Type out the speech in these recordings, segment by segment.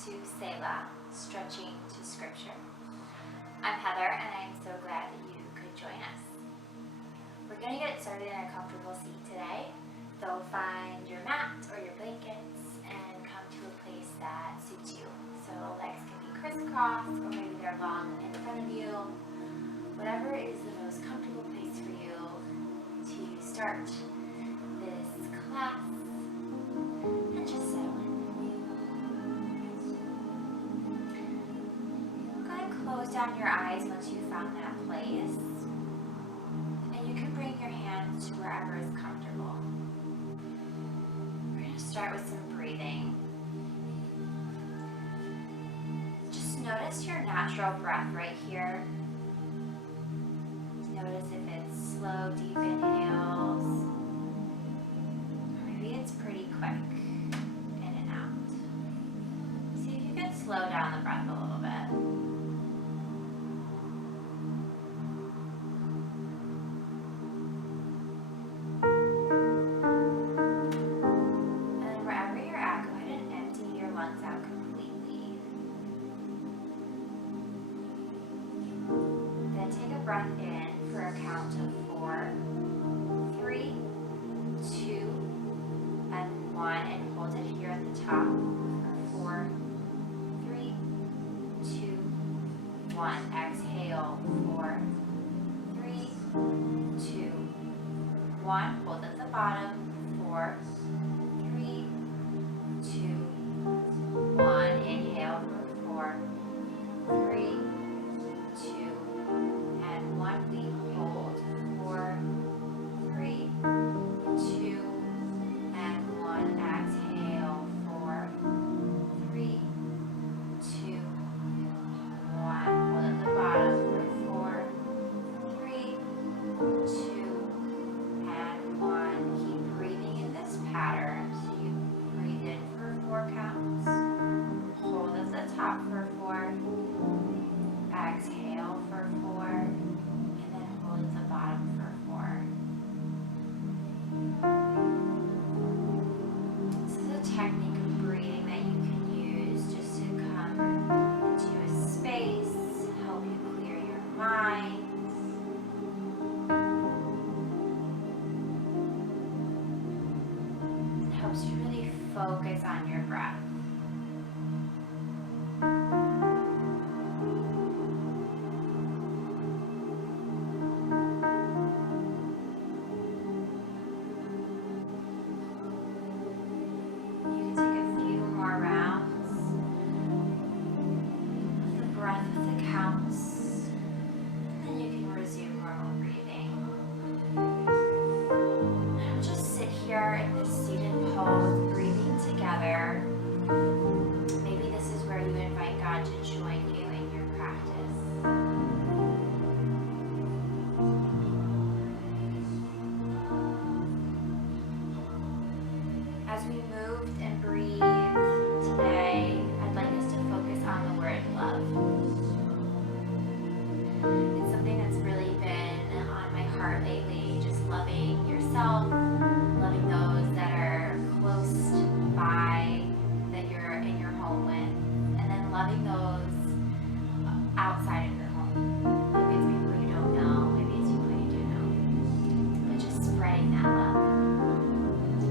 to Selah, Stretching to Scripture. I'm Heather, and I'm so glad that you could join us. We're going to get started in a comfortable seat today, so find your mat or your blankets and come to a place that suits you. So legs can be crisscrossed, or maybe they're long in front of you. Whatever is the most comfortable place for you to start this class, and just settle in. Close down your eyes once you've found that place, and you can bring your hands to wherever is comfortable. We're going to start with some breathing. Just notice your natural breath right here. Notice if it's slow, deep inhales, or maybe it's pretty quick in and out. See if you can slow down the breath a little bit. Breath in for a count of 4, 3, 2, and 1, and hold it here at the top for 4, 3, 2, 1. Exhale, 4, 3, 2, 1. Hold at the bottom, 4, 3, 2, 1. Inhale for 4, 3, 2, 1. We hold 4, 3, 2, and 1. Exhale 4, 3, 2, 1. Hold at the bottom for 4, 3, 2, and 1. Keep breathing in this pattern. So you breathe in for 4 counts. Hold at the top for 4. Exhale for 4. At the bottom for 4. This is a technique of breathing that you can use just to come into a space, help you clear your mind. It helps you really focus on your breath. In this seated pose, breathing together. Maybe this is where you invite God to join you in your practice. As we move and breathe today, I'd like us to focus on the word love. It's something that's really been on my heart lately, just loving yourself, loving those that are close by, that you're in your home with, and then loving those outside of your home. Maybe it's people you don't know, maybe it's people you do know, but just spreading that love.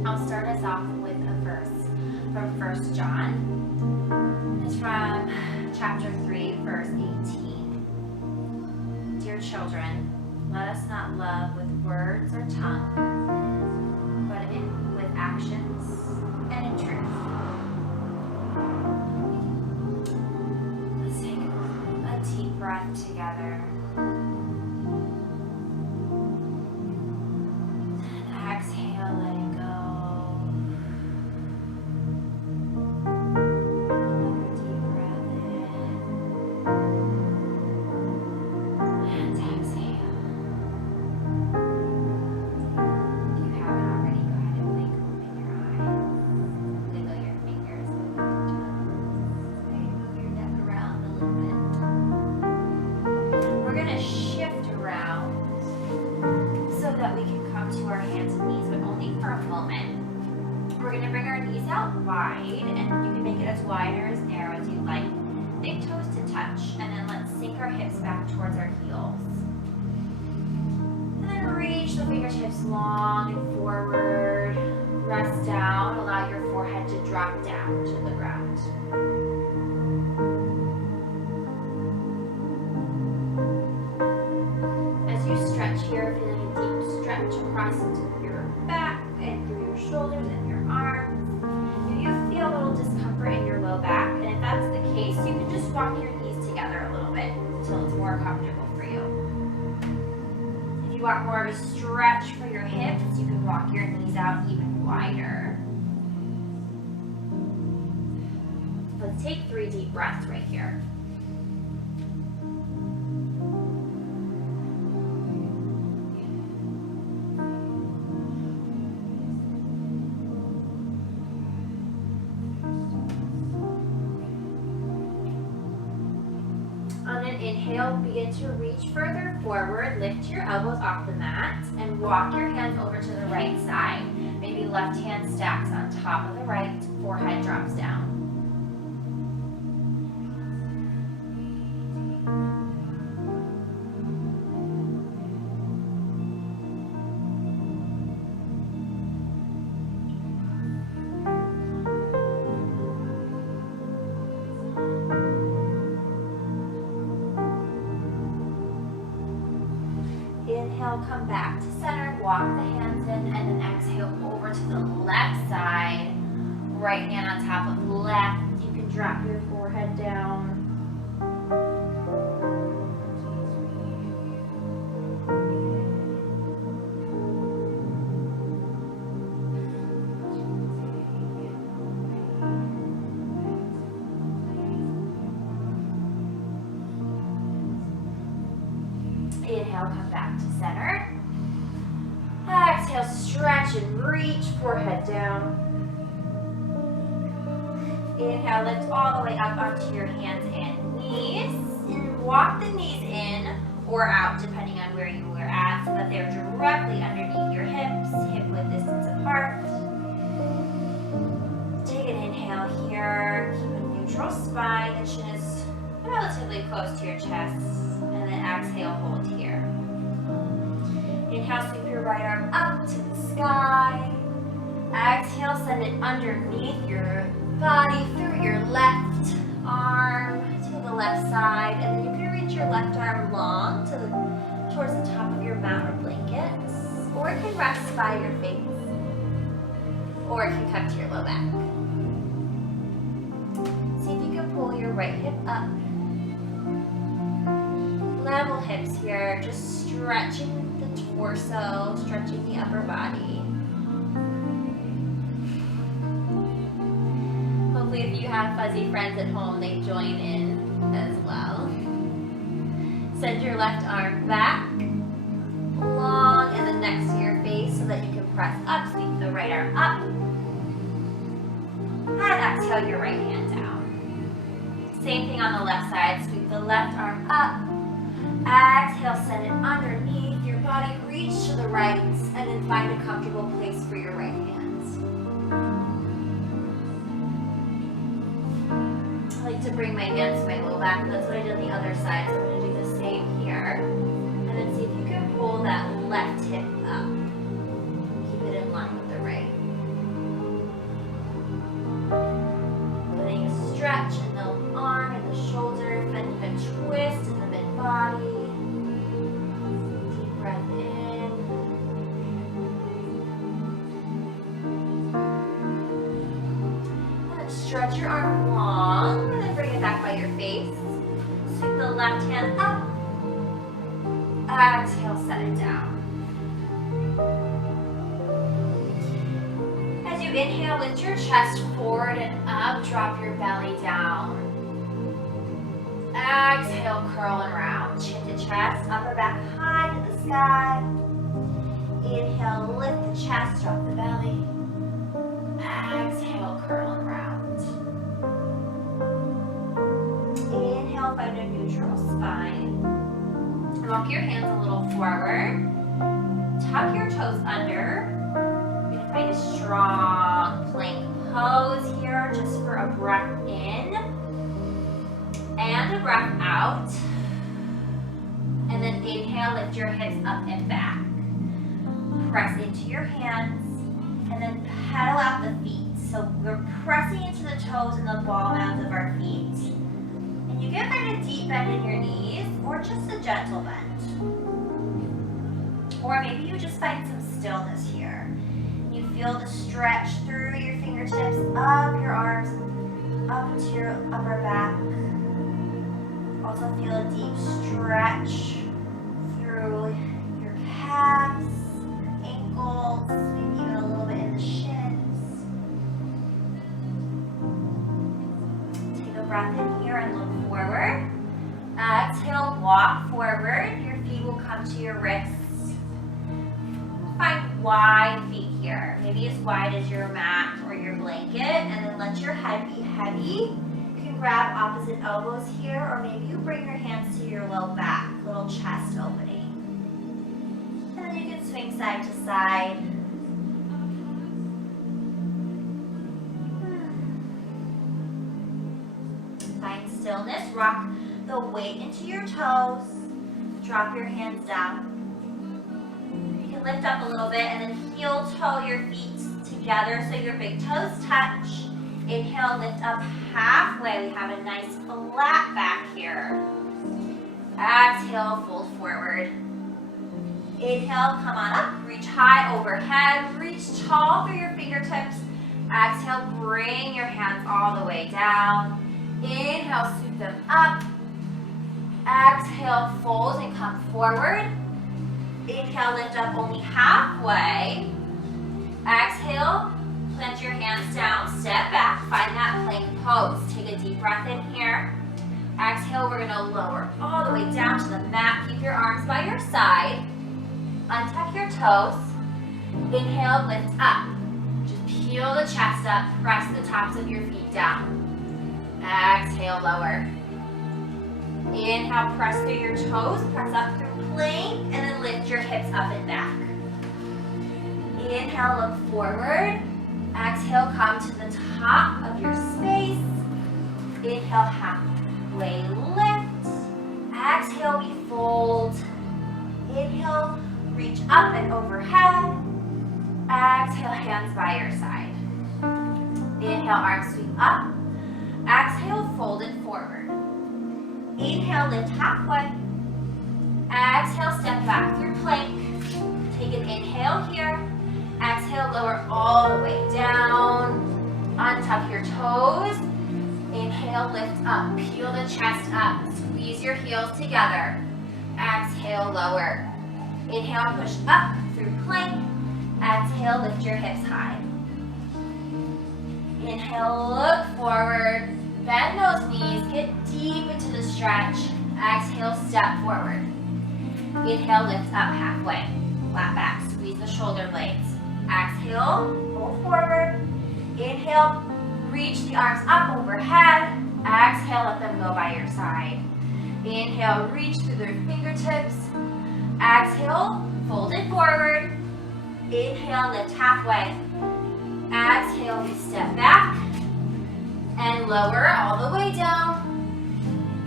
I'll start us off with a verse from 1 John. It's from chapter 3, verse 18. Dear children, let us not love with words or tongue, but with actions and in truth. Let's take a deep breath together. And exhale, let it go. Another deep breath in. And exhale. We're going to bring our knees out wide, and you can make it as wide or as narrow as our hips back towards our heels. And then reach the fingertips long and forward. Rest down. Allow your forehead to drop down to the ground. As you stretch here, feeling a deep stretch across into your back and through your shoulders and your arms. If you feel a little discomfort in your low back, and if that's the case, you can just walk your knees together a little bit until it's more comfortable for you. If you want more of a stretch for your hips, you can walk your knees out even wider. Let's take 3 deep breaths right here. On an inhale, begin to reach further forward, lift your elbows off the mat, and walk your hands over to the right side. Maybe left hand stacks on top of the right, forehead drops down. Inhale, come back to center, walk the hands in, and then exhale over to the left side. Right hand on top of left. You can drop your forehead down. Inhale, come back to center. Exhale, stretch and reach, forehead down. Inhale, lift all the way up onto your hands and knees. And walk the knees in or out, depending on where you are at, so that they're directly underneath your hips, hip-width distance apart. Take an inhale here. Keep a neutral spine. The chin is relatively close to your chest. And then exhale, hold here. Inhale, sweep your right arm up to the sky. Exhale, send it underneath your body through your left arm to the left side. And then you can reach your left arm long towards the top of your mat or blanket. Or it can rest by your face. Or it can come to your low back. See if you can pull your right hip up. Level hips here, just stretching the torso, stretching the upper body. Hopefully if you have fuzzy friends at home, they join in as well. Send your left arm back, long, and then next to your face so that you can press up, sweep the right arm up. And exhale your right hand down. Same thing on the left side, sweep the left arm up. Exhale, send it underneath your body, reach to the right, and then find a comfortable place for your right hands. I like to bring my hands to my low back, and that's what I did on the other side, so I'm going to do the same here. And then see if you can pull that left hip up. Keep it in line with the right. Putting a stretch in the arm and the shoulder, then a twist in the mid-body. Deep breath in. And then stretch your arm long, and then bring it back by your face. Sweep the left hand up. Exhale, set it down. As you inhale, lift your chest forward and up, drop your belly down. Exhale, curl and round, chin to chest, upper back high to the sky. Inhale, lift the chest, drop the belly. Exhale, curl and round. Inhale, find a neutral spine. Walk your hands a little forward. Tuck your toes under. You're gonna find a strong plank pose here, just for a breath in and a breath out. And then inhale, lift your hips up and back. Press into your hands. And then pedal out the feet. So we're pressing into the toes and the ball mounds of our feet. And you can find a deep bend in your knees or just a gentle bend. Or maybe you just find some stillness here. You feel the stretch through your fingertips, up your arms, up into your upper back. Also feel a deep stretch through your calves, your ankles, maybe even a little bit in the shins. Take a breath in here and look forward. Exhale, walk forward. Your feet will come to your wrists. Find wide feet here, maybe as wide as your mat or your blanket, and then let your head be heavy. You can grab opposite elbows here, or maybe you bring your hands to your low back, little chest opening. And then you can swing side to side. Find stillness, rock the weight into your toes, drop your hands down. Lift up a little bit and then heel toe your feet together so your big toes touch. Inhale, lift up halfway. We have a nice flat back here. Exhale, fold forward. Inhale, come on up. Reach high overhead. Reach tall through your fingertips. Exhale, bring your hands all the way down. Inhale, scoop them up. Exhale, fold and come forward. Inhale, lift up only halfway. Exhale, plant your hands down, step back, find that plank pose. Take a deep breath in here. Exhale, we're gonna lower all the way down to the mat. Keep your arms by your side. Untuck your toes. Inhale, lift up. Just peel the chest up, press the tops of your feet down. Exhale, lower. Inhale, press through your toes, press up through plank, and then lift your hips up and back. Inhale, look forward. Exhale, come to the top of your space. Inhale, halfway lift. Exhale, we fold. Inhale, reach up and overhead. Exhale, hands by your side. Inhale, arms sweep up. Exhale, fold it forward. Inhale, lift halfway. Exhale, step back through plank. Take an inhale here. Exhale, lower all the way down. Untuck your toes. Inhale, lift up. Peel the chest up. Squeeze your heels together. Exhale, lower. Inhale, push up through plank. Exhale, lift your hips high. Inhale, look forward. Bend those knees. Get deep into the stretch. Exhale, step forward. Inhale, lift up halfway. Flat back. Squeeze the shoulder blades. Exhale, fold forward. Inhale, reach the arms up overhead. Exhale, let them go by your side. Inhale, reach through their fingertips. Exhale, fold it forward. Inhale, lift halfway. Exhale, we step back and lower all the way down.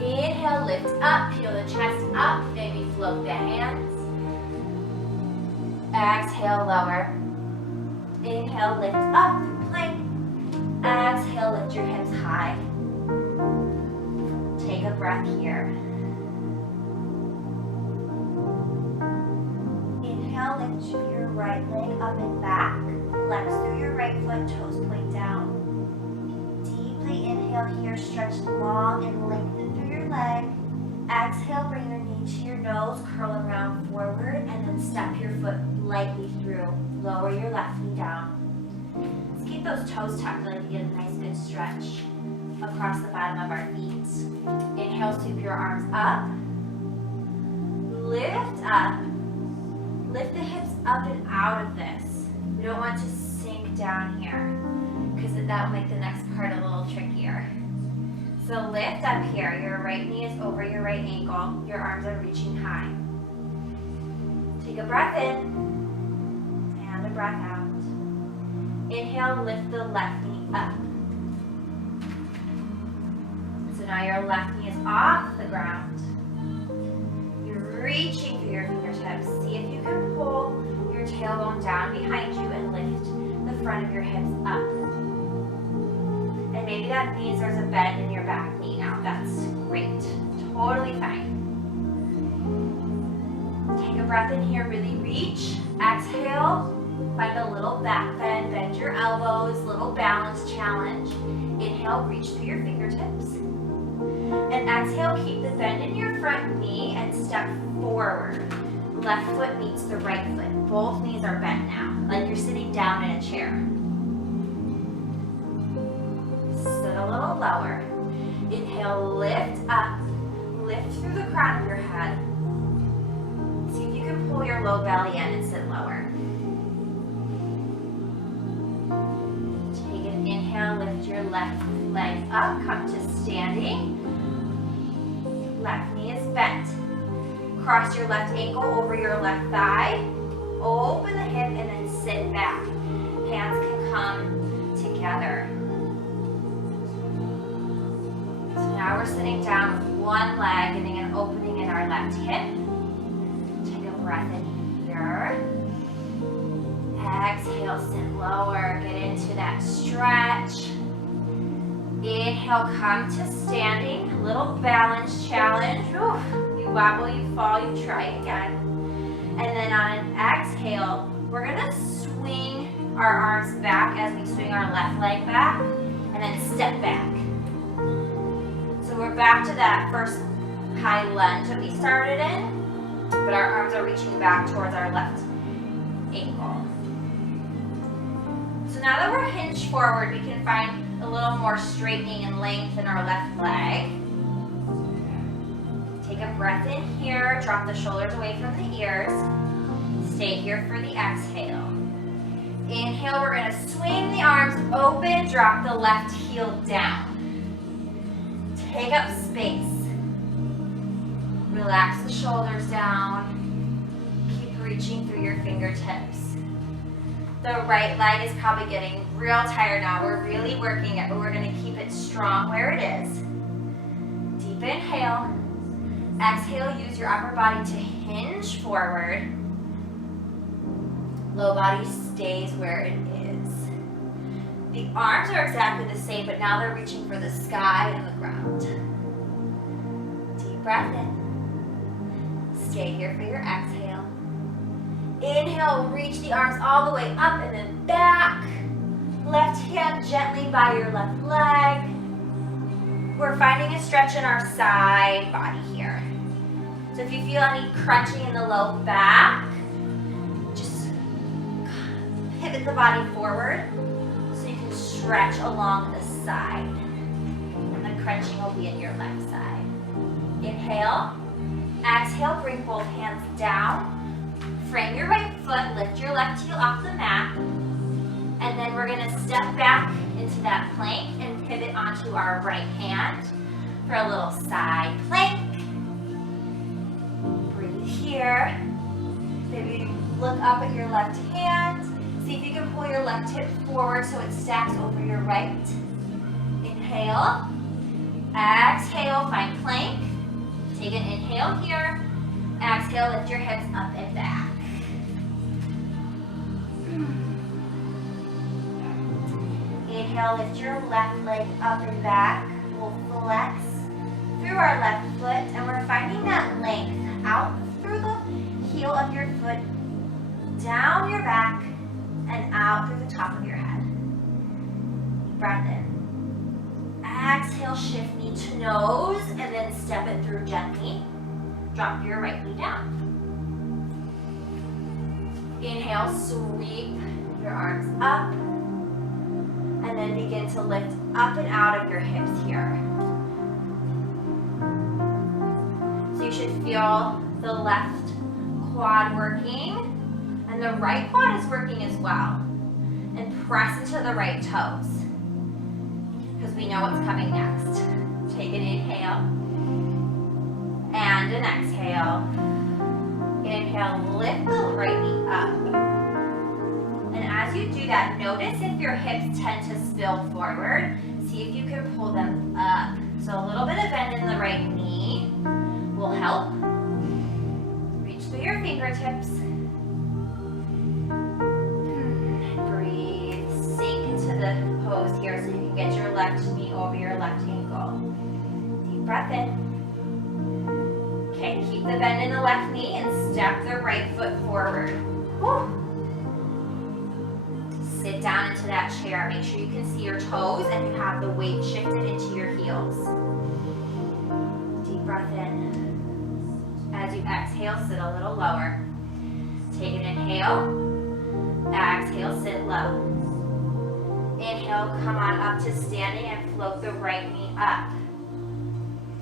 Inhale, lift up, peel the chest up, maybe float the hands. Exhale, lower. Inhale, lift up through plank. Exhale, lift your hips high. Take a breath here. Inhale, lift your right leg up and back. Flex through your right foot, toes point down. Deeply inhale here, stretch long and lengthen through your leg. Exhale, bring your knee to your nose, curl around forward, and then step your foot lightly through. Lower your left knee down. Let's keep those toes tucked so that you get a nice good stretch across the bottom of our feet. Inhale, sweep your arms up. Lift up. Lift the hips up and out of this. We don't want to sink down here because that will make the next part a little trickier. So lift up here. Your right knee is over your right ankle. Your arms are reaching high. Take a breath in and a breath out. Inhale, lift the left knee up. So now your left knee is off the ground. You're reaching through your fingertips. See if you can pull your tailbone down behind you and lift the front of your hips up. And maybe that means there's a bend in your back knee now. That's great. Totally fine. Take a breath in here, really reach. Exhale, find a little back bend, bend your elbows, little balance challenge. Inhale, reach through your fingertips. And exhale, keep the bend in your front knee and step forward. Left foot meets the right foot. Both knees are bent now, like you're sitting down in a chair. Sit a little lower. Inhale, lift up. Lift through the crown of your head. See if you can pull your low belly in and sit lower. Take an inhale, lift your left leg up, come to standing. Left knee is bent. Cross your left ankle over your left thigh. Open the hip and then sit back. Hands can come together. So now we're sitting down with one leg, getting an opening in our left hip. Take a breath in here. Exhale, sit lower. Get into that stretch. Inhale, come to standing. Little balance challenge. Ooh, you wobble, you fall, you try again. And then on an exhale, we're gonna swing our arms back as we swing our left leg back, and then step back. So we're back to that first high lunge that we started in, but our arms are reaching back towards our left ankle. So now that we're hinged forward, we can find a little more straightening and length in our left leg. Take a breath in here, drop the shoulders away from the ears. Stay here for the exhale. Inhale, we're gonna swing the arms open, drop the left heel down. Take up space. Relax the shoulders down. Keep reaching through your fingertips. The right leg is probably getting real tired now. We're really working it, but we're gonna keep it strong where it is. Deep inhale. Exhale, use your upper body to hinge forward. Low body stays where it is. The arms are exactly the same, but now they're reaching for the sky and the ground. Deep breath in. Stay here for your exhale. Inhale, reach the arms all the way up and then back. Left hand gently by your left leg. We're finding a stretch in our side body here. So if you feel any crunching in the low back, just pivot the body forward so you can stretch along the side. And the crunching will be in your left side. Inhale. Exhale, bring both hands down. Frame your right foot, lift your left heel off the mat. And then we're gonna step back into that plank and pivot onto our right hand for a little side plank. Breathe here. Maybe look up at your left hand. See if you can pull your left hip forward so it stacks over your right. Inhale. Exhale, find plank. Take an inhale here. Exhale, lift your hips up and back. Inhale, lift your left leg up and back. We'll flex through our left foot, and we're finding that length out through the heel of your foot, down your back, and out through the top of your head. Breath in. Exhale, shift knee to nose, and then step it through gently. Drop your right knee down. Inhale, sweep your arms up. And then begin to lift up and out of your hips here. So you should feel the left quad working, and the right quad is working as well. And press into the right toes, because we know what's coming next. Take an inhale, and an exhale. Inhale, lift the right knee up. And as you do that, notice if your hips tend to spill forward. See if you can pull them up. So a little bit of bend in the right knee will help. left knee over your left ankle. Deep breath in. Okay, keep the bend in the left knee and step the right foot forward. Whew. Sit down into that chair. Make sure you can see your toes and you have the weight shifted into your heels. Deep breath in. As you exhale, sit a little lower. Take an inhale. Exhale, sit low. Inhale, come on up to standing and float the right knee up.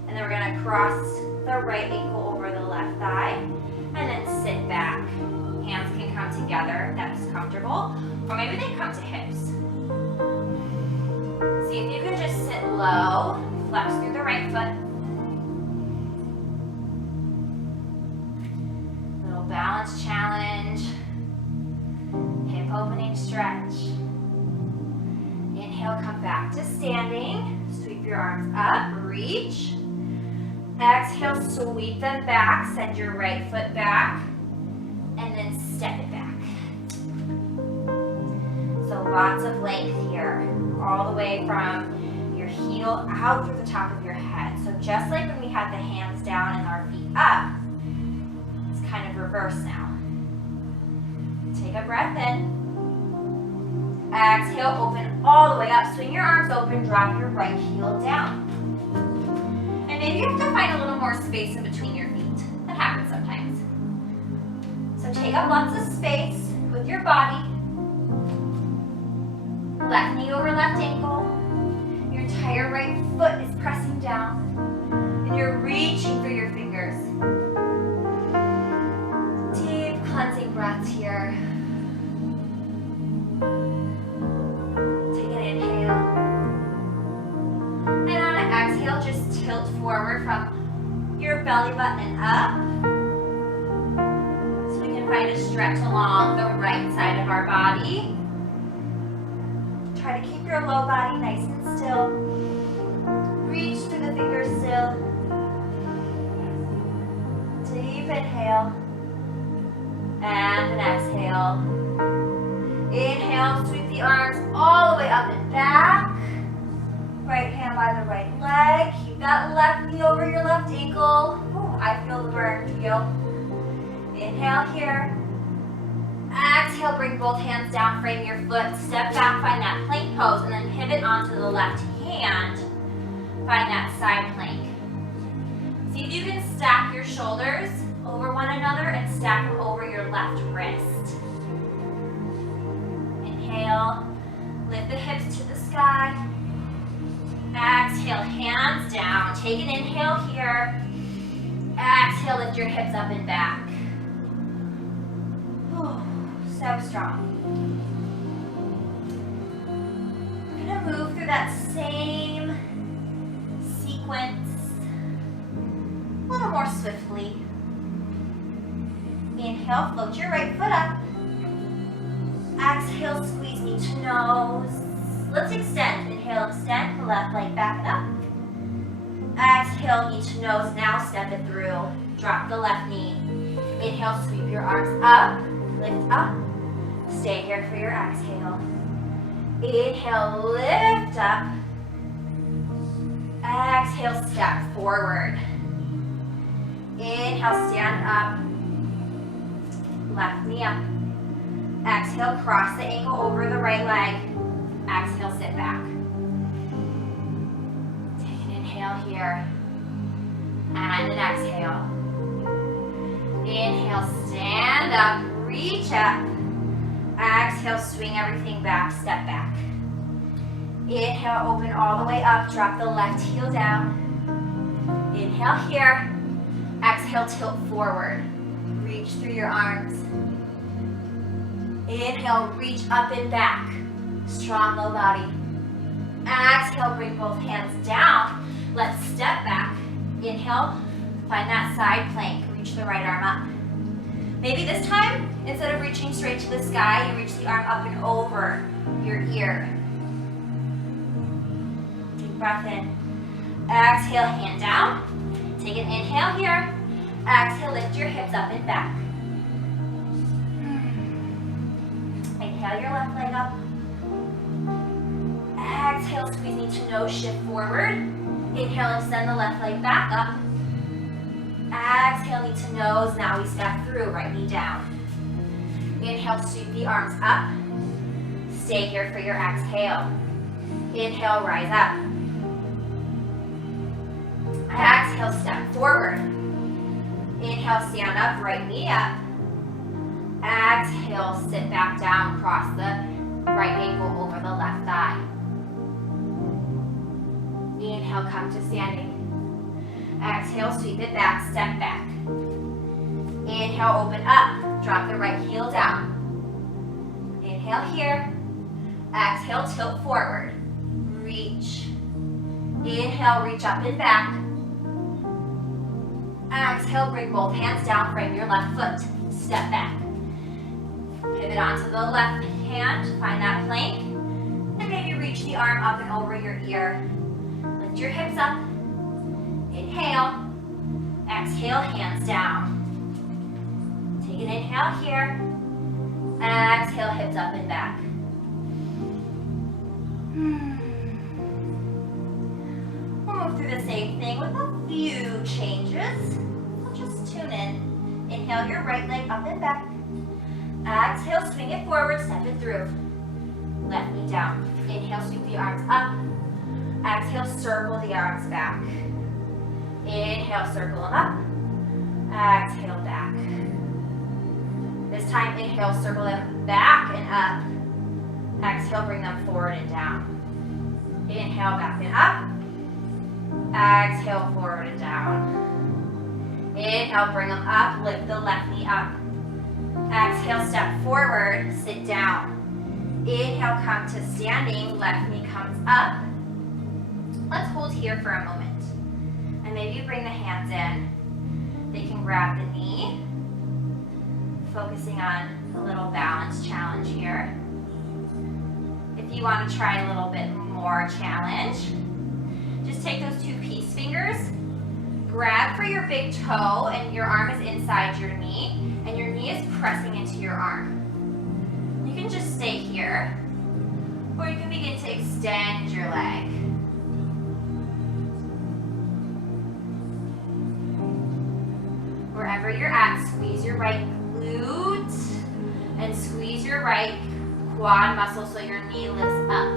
And then we're going to cross the right ankle over the left thigh and then sit back. Hands can come together if that's comfortable, or maybe they come to hips. See if you can just sit low, flex through the right foot. Little balance challenge. Hip opening stretch. Inhale, come back to standing. Sweep your arms up, reach. Exhale, sweep them back, send your right foot back, and then step it back. So lots of length here, all the way from your heel out through the top of your head. So just like when we had the hands down and our feet up, it's kind of reverse now. Take a breath in. Exhale, open all the way up. Swing your arms open, drop your right heel down. And maybe you have to find a little more space in between your feet. That happens sometimes. So take up lots of space with your body. Left knee over left ankle. Your entire right foot is pressing down. And you're reaching through your fingers. Deep cleansing breaths here. Take an inhale. And on an exhale, just tilt forward from your belly button and up. So we can find a stretch along the right side of our body. Try to keep your low body nice and still. Reach through the fingers still. Deep inhale. And an exhale. Inhale, sweep the arms all the way up and back. Right hand by the right leg. Keep that left knee over your left ankle. Ooh, I feel the burn. Feel. Inhale here. Exhale, bring both hands down, frame your foot. Step back, find that plank pose, and then pivot onto the left hand. Find that side plank. See if you can stack your shoulders over one another and stack them over your left wrist. Inhale, lift the hips to the sky. Exhale, hands down. Take an inhale here. Exhale, lift your hips up and back. Whew, so strong. We're going to move through that same sequence a little more swiftly. Inhale, float your right foot up. Exhale, squeeze knee to nose. Let's extend. Inhale, extend the left leg back and up. Exhale, knee to nose. Now step it through. Drop the left knee. Inhale, sweep your arms up. Lift up. Stay here for your exhale. Inhale, lift up. Exhale, step forward. Inhale, stand up. Left knee up. Exhale, cross the ankle over the right leg. Exhale, sit back. Take an inhale here. And an exhale. Inhale, stand up, reach up. Exhale, swing everything back, step back. Inhale, open all the way up, drop the left heel down. Inhale here. Exhale, tilt forward. Reach through your arms. Inhale, reach up and back. Strong low body. Exhale, bring both hands down. Let's step back. Inhale, find that side plank. Reach the right arm up. Maybe this time, instead of reaching straight to the sky, you reach the arm up and over your ear. Deep breath in. Exhale, hand down. Take an inhale here. Exhale, lift your hips up and back. Inhale your left leg up. Exhale, squeeze knee to nose, shift forward. Inhale, extend the left leg back up. Exhale, knee to nose. Now we step through, right knee down. Inhale, sweep the arms up. Stay here for your exhale. Inhale, rise up. Exhale, step forward. Inhale, stand up, right knee up. Exhale, sit back down, cross the right ankle over the left thigh. Inhale, come to standing. Exhale, sweep it back, step back. Inhale, open up, drop the right heel down. Inhale here. Exhale, tilt forward. Reach. Inhale, reach up and back. Exhale, bring both hands down, frame your left foot. Step back. Pivot onto the left hand, find that plank. And maybe reach the arm up and over your ear. Lift your hips up. Inhale. Exhale, hands down. Take an inhale here. Exhale, hips up and back. We'll move through the same thing with a few changes. So just tune in. Inhale your right leg up and back. Exhale, swing it forward, step it through. Left knee down. Inhale, sweep the arms up. Exhale, circle the arms back. Inhale, circle them up. Exhale, back. This time, inhale, circle them back and up. Exhale, bring them forward and down. Inhale, back and up. Exhale, forward and down. Inhale, bring them up, lift the left knee up. Exhale, step forward, sit down. Inhale, come to standing, left knee comes up. Let's hold here for a moment. And maybe you bring the hands in. They can grab the knee. Focusing on a little balance challenge here. If you want to try a little bit more challenge, just take those two peace fingers, grab for your big toe, and your arm is inside your knee, and your knee is pressing into your arm. You can just stay here, or you can begin to extend your leg. Wherever you're at, squeeze your right glute, and squeeze your right quad muscle so your knee lifts up.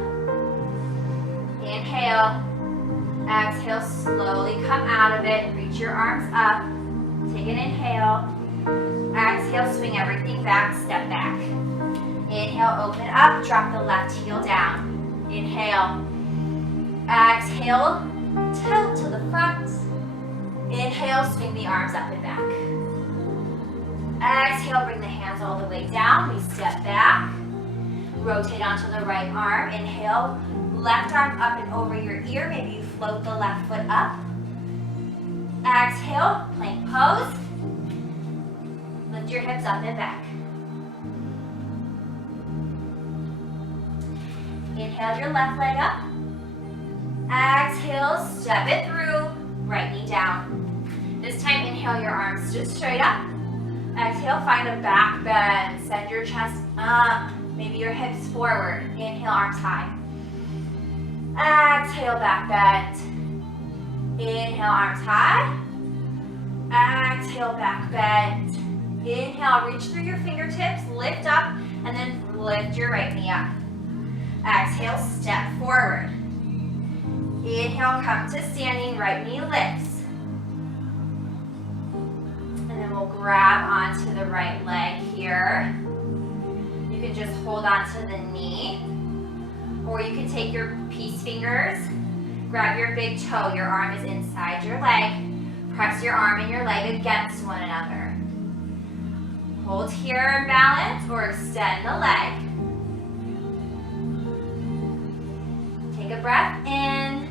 Inhale. Exhale, slowly come out of it. Reach your arms up. Take an inhale. Exhale, swing everything back, step back. Inhale, open up, drop the left heel down. Inhale. Exhale, tilt to the front. Inhale, swing the arms up and back. Exhale, bring the hands all the way down. We step back. Rotate onto the right arm. Inhale, left arm up and over your ear. Maybe you float the left foot up. Exhale, plank pose. Lift your hips up and back. Inhale your left leg up. Exhale, step it through. Right knee down. This time, inhale your arms just straight up. Exhale, find a back bend. Send your chest up. Maybe your hips forward. Inhale, arms high. Exhale, back bend. Inhale, arms high. Exhale, back bend. Inhale, reach through your fingertips, lift up, and then lift your right knee up. Exhale, step forward. Inhale, come to standing, right knee lifts. And then we'll grab onto the right leg here. You can just hold onto the knee. Or you can take your peace fingers, grab your big toe, your arm is inside your leg. Press your arm and your leg against one another. Hold here and balance, or extend the leg. Take a breath in.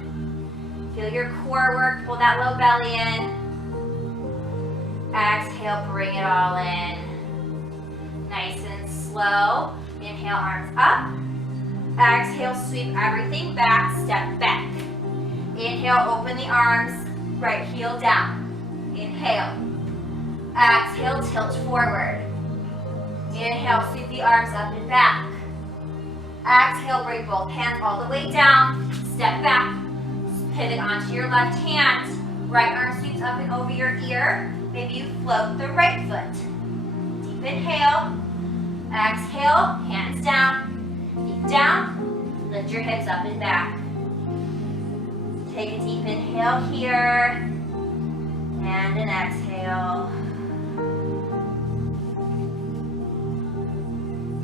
Feel your core work, pull that low belly in. Exhale, bring it all in. Nice and slow. Inhale, arms up. Exhale, sweep everything back, step back. Inhale, open the arms, right heel down. Inhale. Exhale, tilt forward. Inhale, sweep the arms up and back. Exhale, bring both hands all the way down. Step back. Pivot onto your left hand. Right arm sweeps up and over your ear. Maybe you float the right foot. Deep inhale. Exhale, hands down. Feet down. Lift your hips up and back. Take a deep inhale here. And an exhale.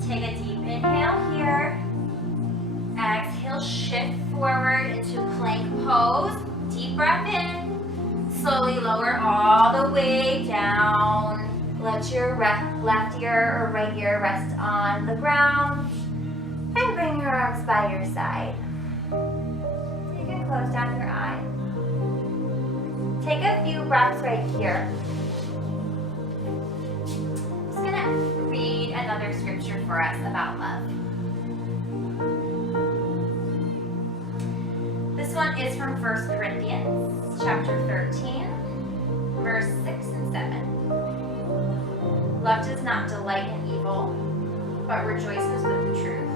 Take a deep inhale here. Exhale, shift forward into plank pose. Deep breath in. Slowly lower all the way down. Let your left ear or right ear rest on the ground. And bring your arms by your side. You can close down your eyes. Take a few breaths right here. I'm just going to read another scripture for us about love. This one is from 1 Corinthians chapter 13, verse 6 and 7. Love does not delight in evil, but rejoices with the truth.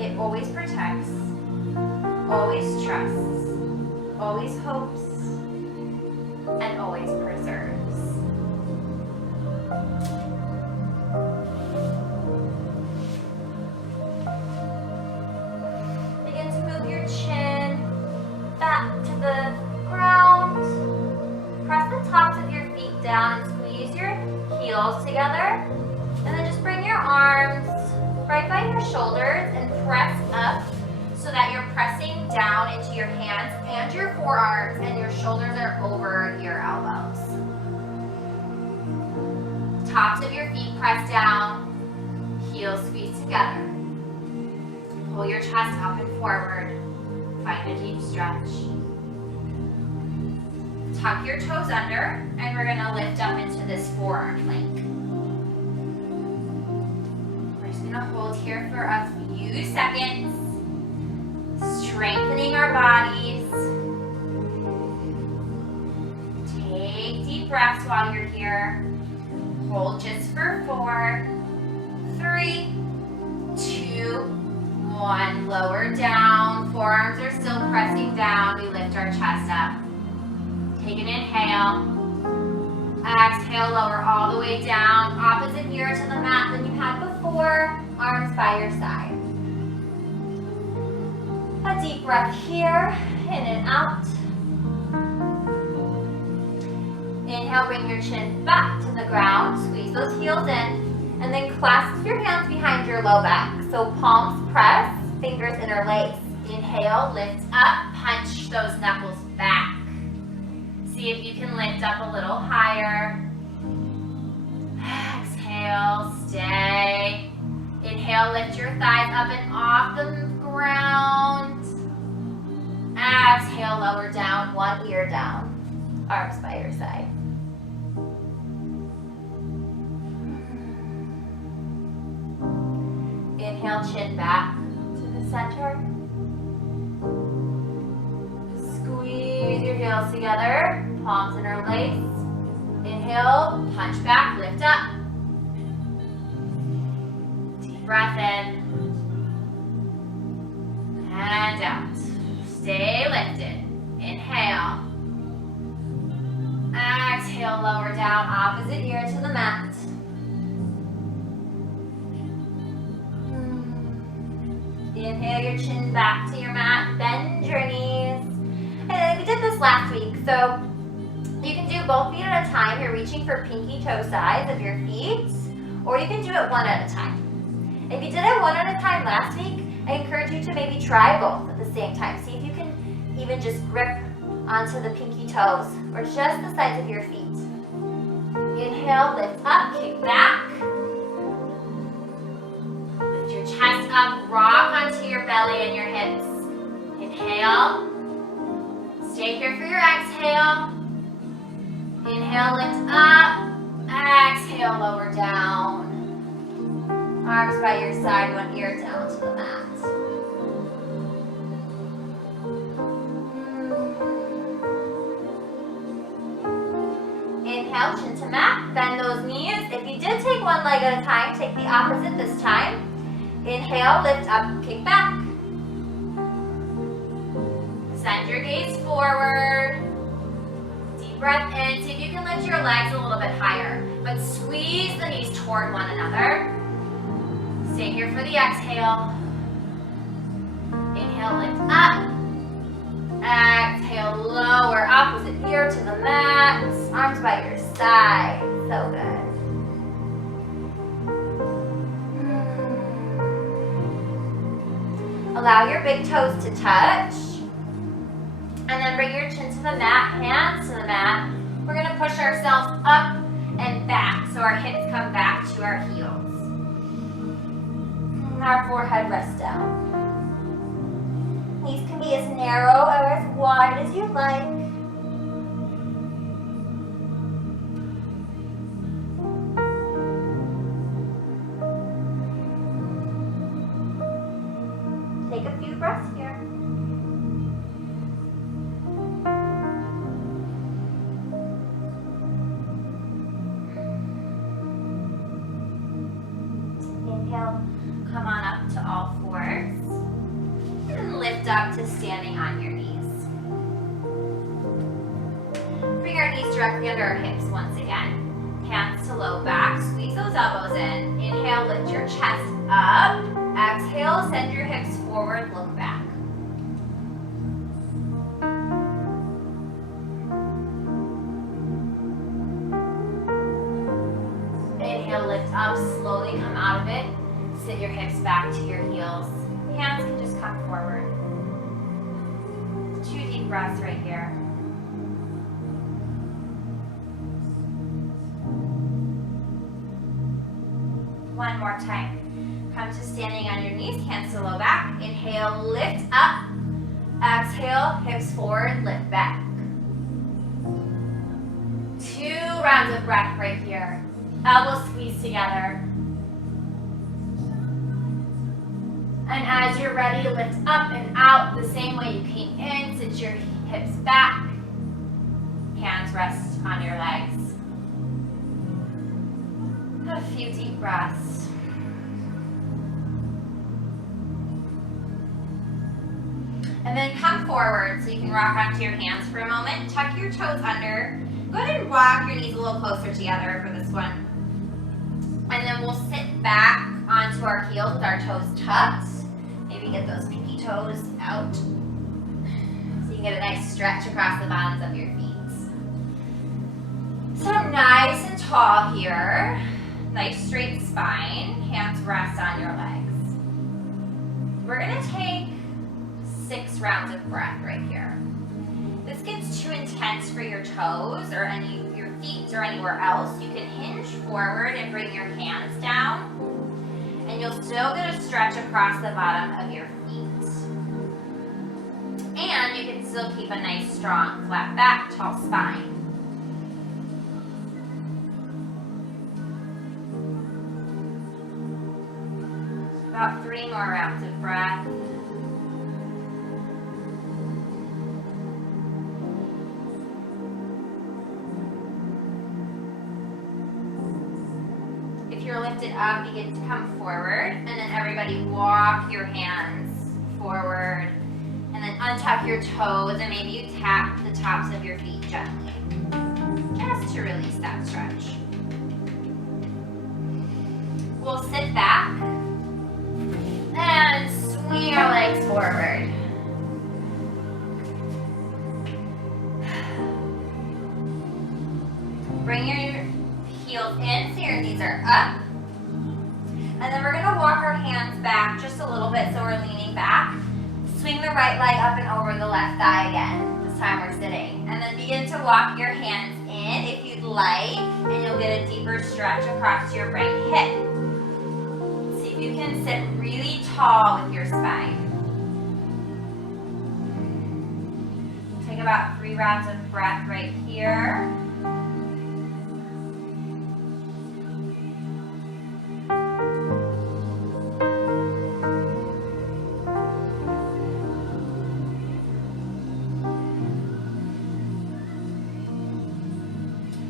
It always protects, always trusts, always hopes, and always preserves. Begin to move your chin back to the ground. Press the tops of your feet down and squeeze your heels together. And then just bring your arms right by your shoulders and press up so that you're pressing down into your hands and your forearms and your shoulders are over your elbows. Tops of your feet press down, heels squeeze together. Pull your chest up and forward. Find a deep stretch. Tuck your toes under and we're going to lift up into this forearm plank. We're just going to hold here for a few seconds. Strengthening our bodies. Take deep breaths while you're here. Hold just for 4, 3, 2, 1. Lower down. Forearms are still pressing down. We lift our chest up. Take an inhale. Exhale, lower all the way down. Opposite ear to the mat than you had before. Arms by your side. A deep breath here, in and out. Inhale, bring your chin back to the ground. Squeeze those heels in. And then clasp your hands behind your low back. So palms press, fingers interlace. Inhale, lift up, punch those knuckles back. See if you can lift up a little higher. Exhale, stay. Inhale, lift your thighs up and off the ground. Exhale, lower down, one ear down. Arms by your side. Inhale, chin back to the center. Squeeze your heels together, palms interlace. Inhale, punch back, lift up. Deep breath in. And out. Stay lifted. Inhale. Exhale, lower down, opposite ear to the mat. Inhale your chin back to your mat, bend your knees. And then we did this last week, so you can do both feet at a time. You're reaching for pinky toe sides of your feet, or you can do it one at a time. If you did it one at a time last week, I encourage you to maybe try both at the same time. See if you can even just grip onto the pinky toes, or just the sides of your feet. Inhale, lift up, kick back. Lift your chest up, rock onto your belly and your hips. Inhale. Stay here for your exhale. Inhale, lift up. Exhale, lower down. Arms by your side, one ear down to the mat. Inhale, chin to mat. Bend those knees. If you did take one leg at a time, take the opposite this time. Inhale, lift up, kick back. Send your gaze forward. Deep breath in. See if you can lift your legs a little bit higher, but squeeze the knees toward one another. Stay here for the exhale. Inhale, lift up. Exhale, lower, opposite ear to the mat. Arms by your side. So good. Allow your big toes to touch. And then bring your chin to the mat, hands to the mat. We're going to push ourselves up and back so our hips come back to our heels. And our forehead rests down. Knees can be as narrow or as wide as you like. Take a few breaths here. Inhale, come on up to all fours. And lift up to standing on your knees. Bring our knees directly under our hips once again. Hands to low back, squeeze those elbows in. Inhale, lift your chest up. Exhale, send your hips forward, look back. Inhale, lift up, slowly come out of it. Sit your hips back to your heels. Hands can just come forward. 2 deep breaths right here. One more time. Come to standing on your knees, hands to low back. Inhale, lift up. Exhale, hips forward, lift back. 2 rounds of breath right here. Elbows squeeze together. And as you're ready, lift up and out the same way you came in. Sit your hips back. Hands rest on your legs. A few deep breaths. And then come forward so you can rock onto your hands for a moment. Tuck your toes under. Go ahead and walk your knees a little closer together for this one. And then we'll sit back onto our heels with our toes tucked. Maybe get those pinky toes out. So you can get a nice stretch across the bottoms of your feet. So nice and tall here. Nice straight spine. Hands rest on your legs. We're going to take 6 rounds of breath right here. This gets too intense for your toes or your feet or anywhere else. You can hinge forward and bring your hands down. And you'll still get a stretch across the bottom of your feet. And you can still keep a nice, strong, flat back, tall spine. About 3 more rounds of breath. If you're lifted up, you get to come forward, and then everybody walk your hands forward, and then untuck your toes, and maybe you tap the tops of your feet gently, just to release that stretch. We'll sit back, and swing our legs forward. Bring your heels in so your knees are up. And then we're going to walk our hands back just a little bit so we're leaning back. Swing the right leg up and over the left thigh again. This time we're sitting. And then begin to walk your hands in if you'd like, and you'll get a deeper stretch across your right hip. See if you can sit really tall with your spine. Take about 3 rounds of breath right here.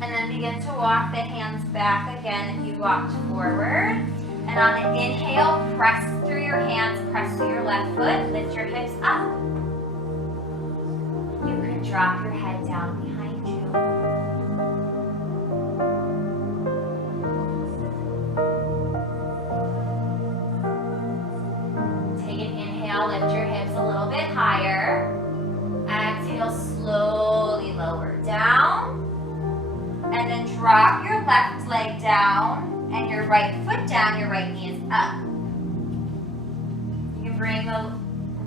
And then begin to walk the hands back again if you walked forward. And on the inhale, press through your hands, press through your left foot, lift your hips up. You can drop your head down behind you. Take an inhale, lift your hips a little bit higher. Exhale, slowly lower down. And then drop your left leg down and your right foot down, your right knee is up. You can bring the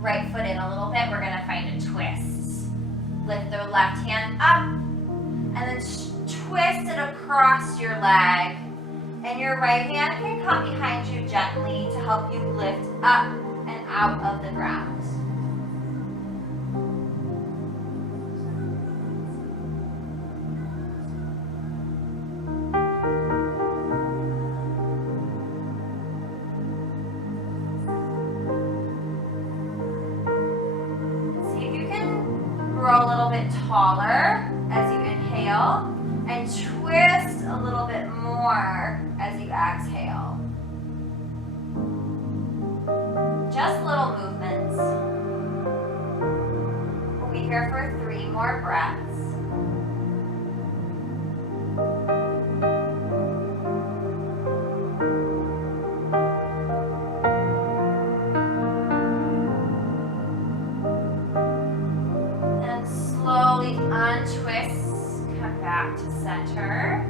right foot in a little bit. We're going to find a twist. Lift the left hand up and then twist it across your leg. And your right hand can come behind you gently to help you lift up and out of the ground. Grow a little bit taller as you inhale and twist a little bit more as you exhale. Just little movements. We'll be here for 3 more breaths. Untwist, come back to center.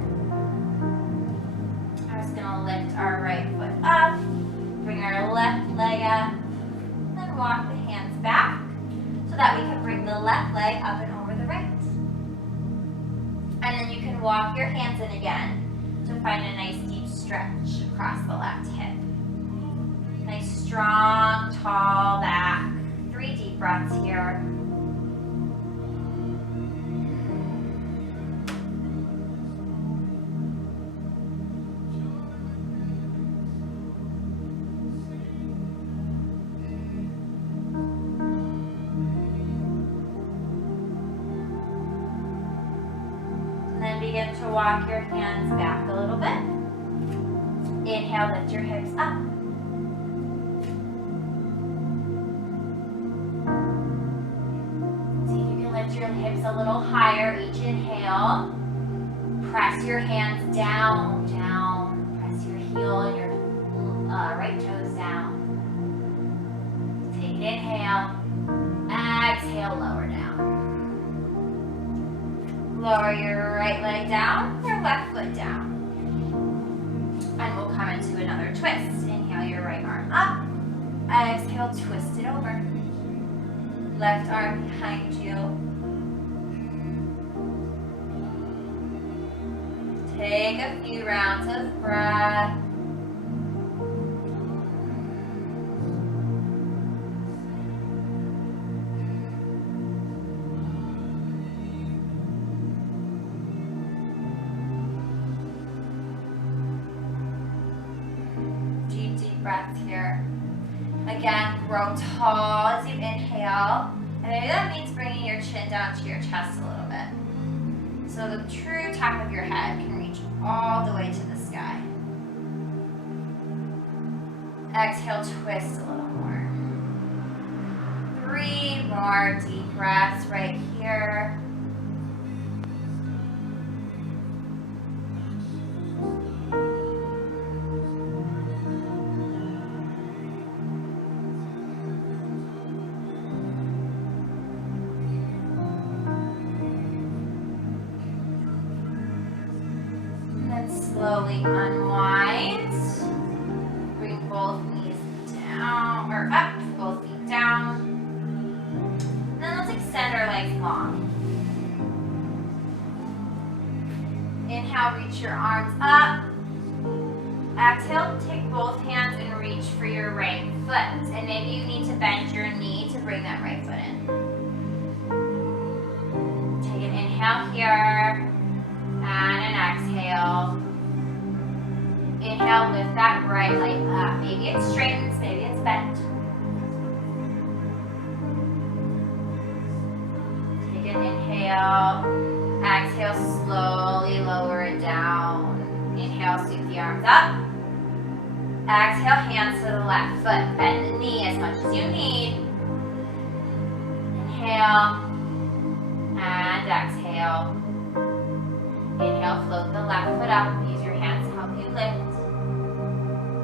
I'm just going to lift our right foot up, bring our left leg up, then walk the hands back so that we can bring the left leg up and over the right. And then you can walk your hands in again to find a nice deep stretch across the left hip. Nice strong, tall back. 3 deep breaths here. Begin to walk your hands back a little bit. Inhale, lift your hips up. See if you can lift your hips a little higher. Each inhale, press your hands down, down. Press your heel and your right toes down. Take an inhale. Exhale, lower down. Lower your right leg down, your left foot down. And we'll come into another twist. Inhale your right arm up. Exhale, twist it over. Left arm behind you. Take a few rounds of breath. Breaths here. Again, grow tall as you inhale. And maybe that means bringing your chin down to your chest a little bit. So the true top of your head can reach all the way to the sky. Exhale, twist a little more. 3 more deep breaths right here. Slowly unwind. Bring both knees down, or up, both feet down. And then let's extend our legs long. Inhale, reach your arms up. Exhale, take both hands and reach for your right foot. And maybe you need to bend your knee to bring that right foot in. Take an inhale here. And an exhale. Inhale, lift that right leg up. Maybe it straightens, maybe it's bent. Take an inhale. Exhale, slowly lower it down. Inhale, sweep the arms up. Exhale, hands to the left foot. Bend the knee as much as you need. Inhale and exhale. Inhale, float the left foot up. Use your hands to help you lift.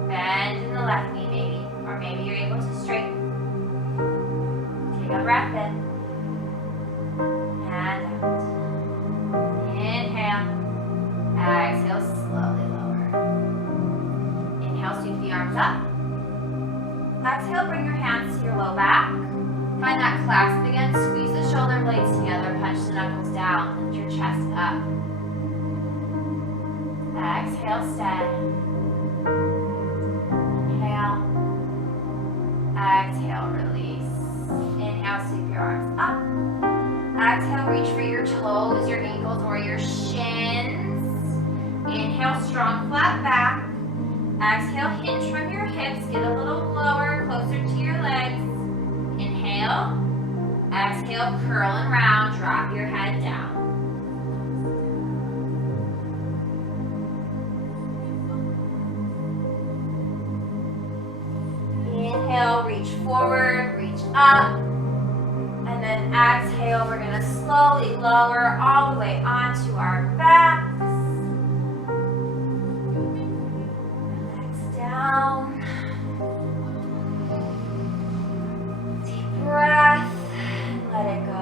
Bend in the left knee, maybe. Or maybe you're able to straighten. Take a breath in. And out. Inhale. Exhale, slowly lower. Inhale, sweep the arms up. Exhale, bring your hands to your low back. Find that clasp again. Squeeze the shoulder blades together. Punch the knuckles down. Lift your chest up. Exhale, steady. Inhale. Exhale, release. Inhale, sweep your arms up. Exhale, reach for your toes, your ankles, or your shins. Inhale, strong, flat back. Exhale, hinge from your hips. Get a little lower, closer to your legs. Inhale. Exhale, curl and round. Drop your head down. Inhale, reach forward, reach up. And then exhale, we're going to slowly lower all the way onto our backs. Legs down. Deep breath. Let it go.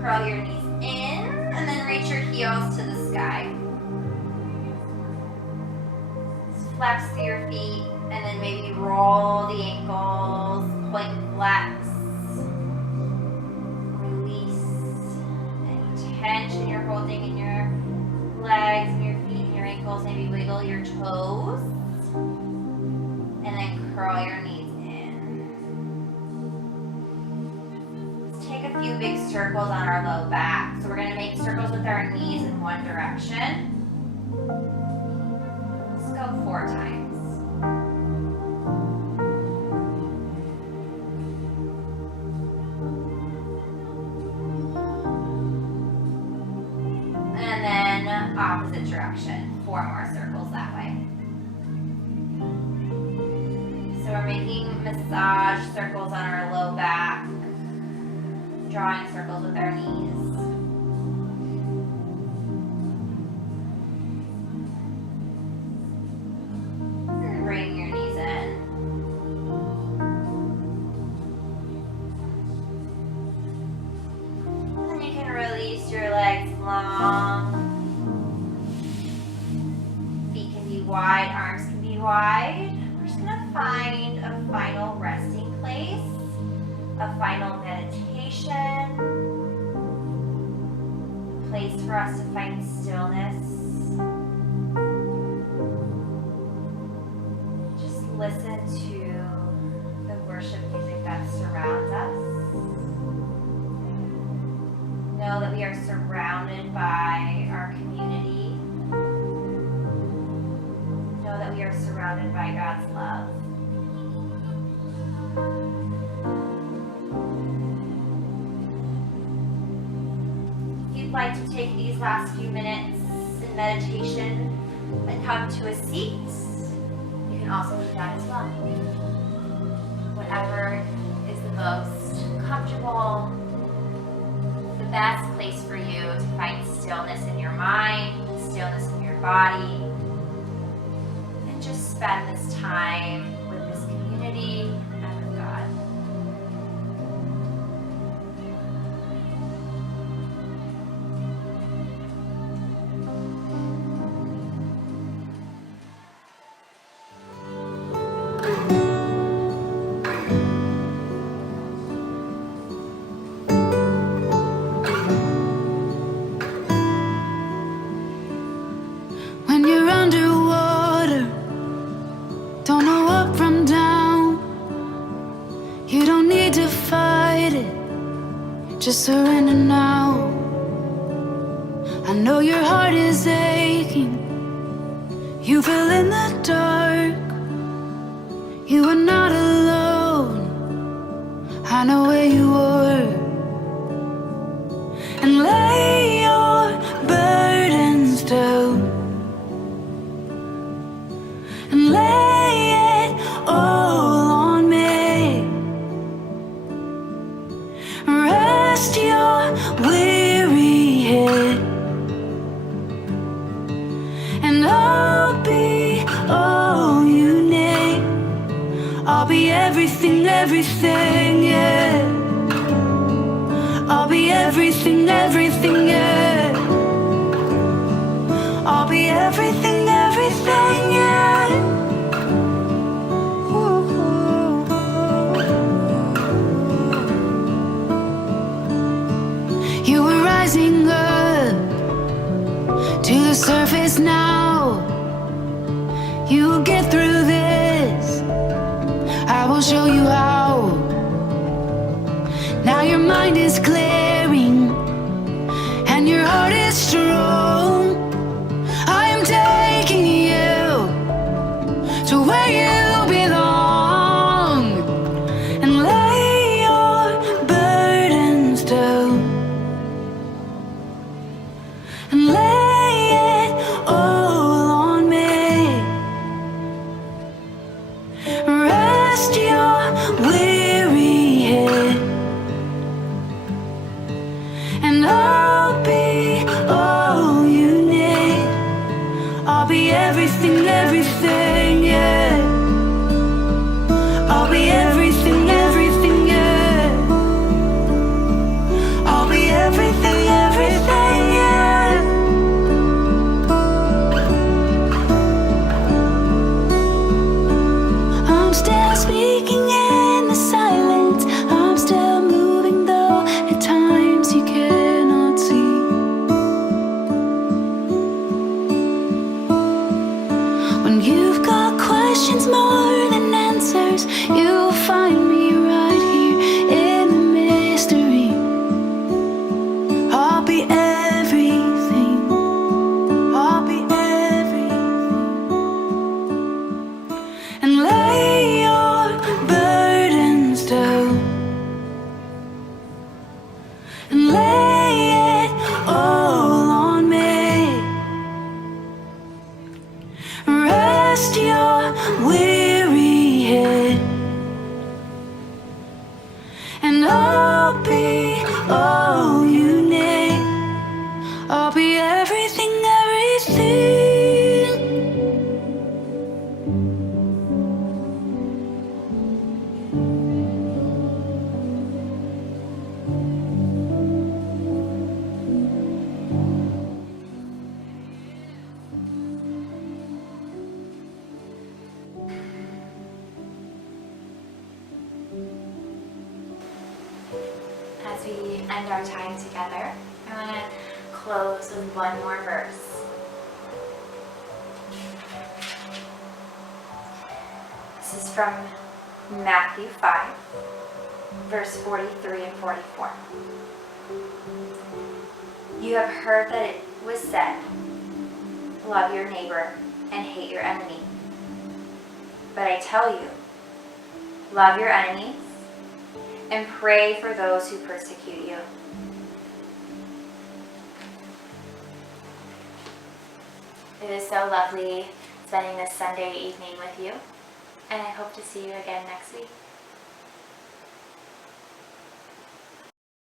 Curl your knees in and then reach your heels to the sky. Flex through your feet and then maybe roll the ankles, point and flex. Release any tension you're holding in your legs and your feet and your ankles. Maybe wiggle your toes and then curl your knees in. Let's take a few big circles on our low back. So we're going to make circles with our knees in one direction. Go 4 times. And then opposite direction. 4 more circles that way. So we're making massage circles on our low back, drawing circles with our knees. Bring your knees in. And then you can release your legs long. Feet can be wide, arms can be wide. We're just going to find a final resting place, a final meditation, a place for us to find stillness. Listen to the worship music that surrounds us. Know that we are surrounded by our community. Know that we are surrounded by God's love. If you'd like to take these last few minutes in meditation and come to a seat, you can also do that as well. Whatever is the most comfortable, the best place for you to find stillness in your mind, stillness in your body, and just spend this time with this community and with God. Just surrender now. I know your heart is aching. You feel in the dark. You are not alone. I know where you are. And lay your burdens down. everything, everything, yeah. I'll be everything, everything, yeah. I'll be everything, everything, yeah. Ooh. You were rising up to the surface now. You will get through this. I will show you how. Now your mind is clearing and your heart is strong. I am taking you to where you belong, and lay your burdens down, and lay it all on me. Rest your weary head, and I'll be all you need. I'll be everything, everything, yeah. I'll be everything, everything, yeah. I'll be everything, everything, yeah. I'm still speaking in the silence. I'm still moving though at times you cannot see. When you've got questions more than answers, you'll find me right here in the mystery. I'll be everything. I'll be everything. And lay your burdens down, and lay it all on me. Rest your weary head, and I'll be all you need. I'll be everything, everything. As we end our time together, I want to close with one more verse. This is from Matthew 5, verse 43 and 44. You have heard that it was said, love your neighbor and hate your enemy. But I tell you, love your enemies and pray for those who persecute you. It is so lovely spending this Sunday evening with you, and I hope to see you again next week.